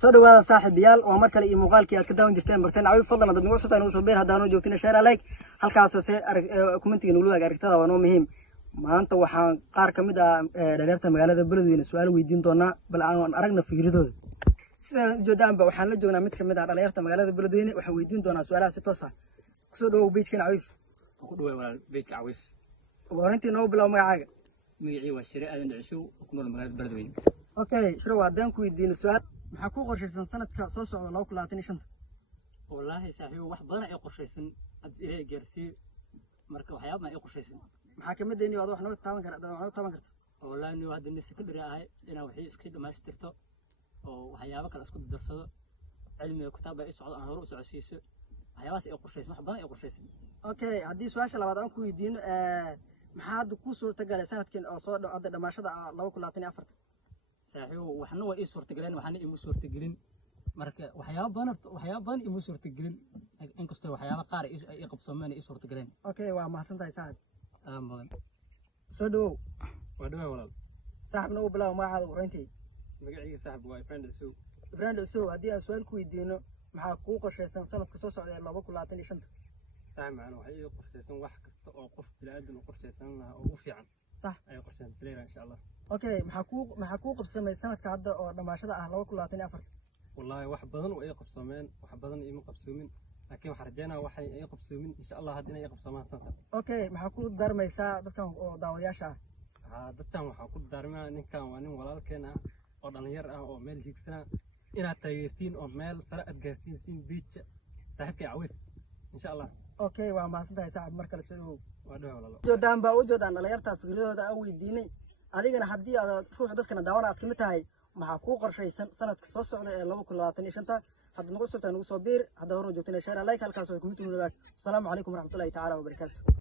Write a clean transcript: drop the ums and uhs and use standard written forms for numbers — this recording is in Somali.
soo dhawaada saaxiibayaal oo mar kale iyo muuqaalkii aad ka daawan jirteen barteen cawi fadlan dad nagu soo soo beer hadaan joogtina share like halkaas oo commentiga nagu wadaag aragtada waa noo muhiim maanta waxaan qaar kamid ah dhalinyarada magaalada Beledweyne su'aal weydiin doonaa bal aan aragna fikradooda sida joodaanba waxaan la joognaa mid kamid ah dhalinyarada magaalada Beledweyne waxaan weydiin doonaa su'aalaha si toos ah kusoo dhawow page-kan Cawiif ku dhawaad walaal page-ka Cawiif warantii noo bilow magacaaga magacii waa Shire Aadan Dhicisho ku nool magaalada Beledweyne okay Shire waa daan ku weydiin su'aal maxaa ku qorshaysan sanadka soo socda 2025 wallahi saaxiibo wax badan ay qorshaysan ad ilaa gaarsiin marka waxyaabo ay qorshaysan maxaa kamid ah inuu wax noo taaban karto wallahi inuu hadda nis ka dhiri ahay inaa wixii iska dhamaystirto oo waxyaabo kale isku darsado cilmiga kitaab ay socdo aan hore u socodsiiso waxyaabaas ay qorshaysan wax badan ay qorshaysan okay haddii su'aasha labaad aan ku weydiino maxaa hadda ku suurtagalay sanadkan oo soo hadda dhamaashada 2024 saaxiibo waxna waa ii suurtageleen waxna iimu suurtagelin marka waxyaabo badan iimu suurtagelin inkastoo waxyaabo qaar ay qabsoomeen ii suurtageleen okay waa mahadsantahay saaxiib badan soo dhawow waa dhawaad walaal saaxiibna uu bilaw magacaada warantii magacayga saaxiib waa Ibrahim Sow haddii aan su'aal ku weydiino maxaa ku qorshaysan sanadka soo socda 2025 سامع أنا وحي قرشيسن واحد كست أو قف بلادنا قرشيسن أو وفي عن صح أي قرشين سليرة إن شاء الله أوكي محكوك بسمة سنة كعدة أو دماشة أهلا وكل عطيني أفر والله واحد بدن وأي قبسومين واحد بدن إيه مقبسومين لكن حرجينا واحد أي قبسومين إن شاء الله هدينا أي قبسومات سنة أوكي محكوك دار ميسا دكان داوياشة دكان محكوك دار ما نكان وانين ولا كنا أو دنيار أو ميل هيكسنا إن تايرتين أو ميل سرقة جالسين سين بيتش صاحبك عويف إن شاء الله اوكي waa maasantahay saaxib markale soo walaalo joodaan baa u joodaan dhalinyarta fikradooda aan weydiinay adigana haddii aad ruux dadkana daawana aad kamid tahay maxaa ku qorshaysan sanadka soo socda ee 2025 hadda nagu soo biir hadda hore joogtana share like halkaas oo community wadaag assalamu calaykum waraxmatullaahi tacaala wa barakaatuh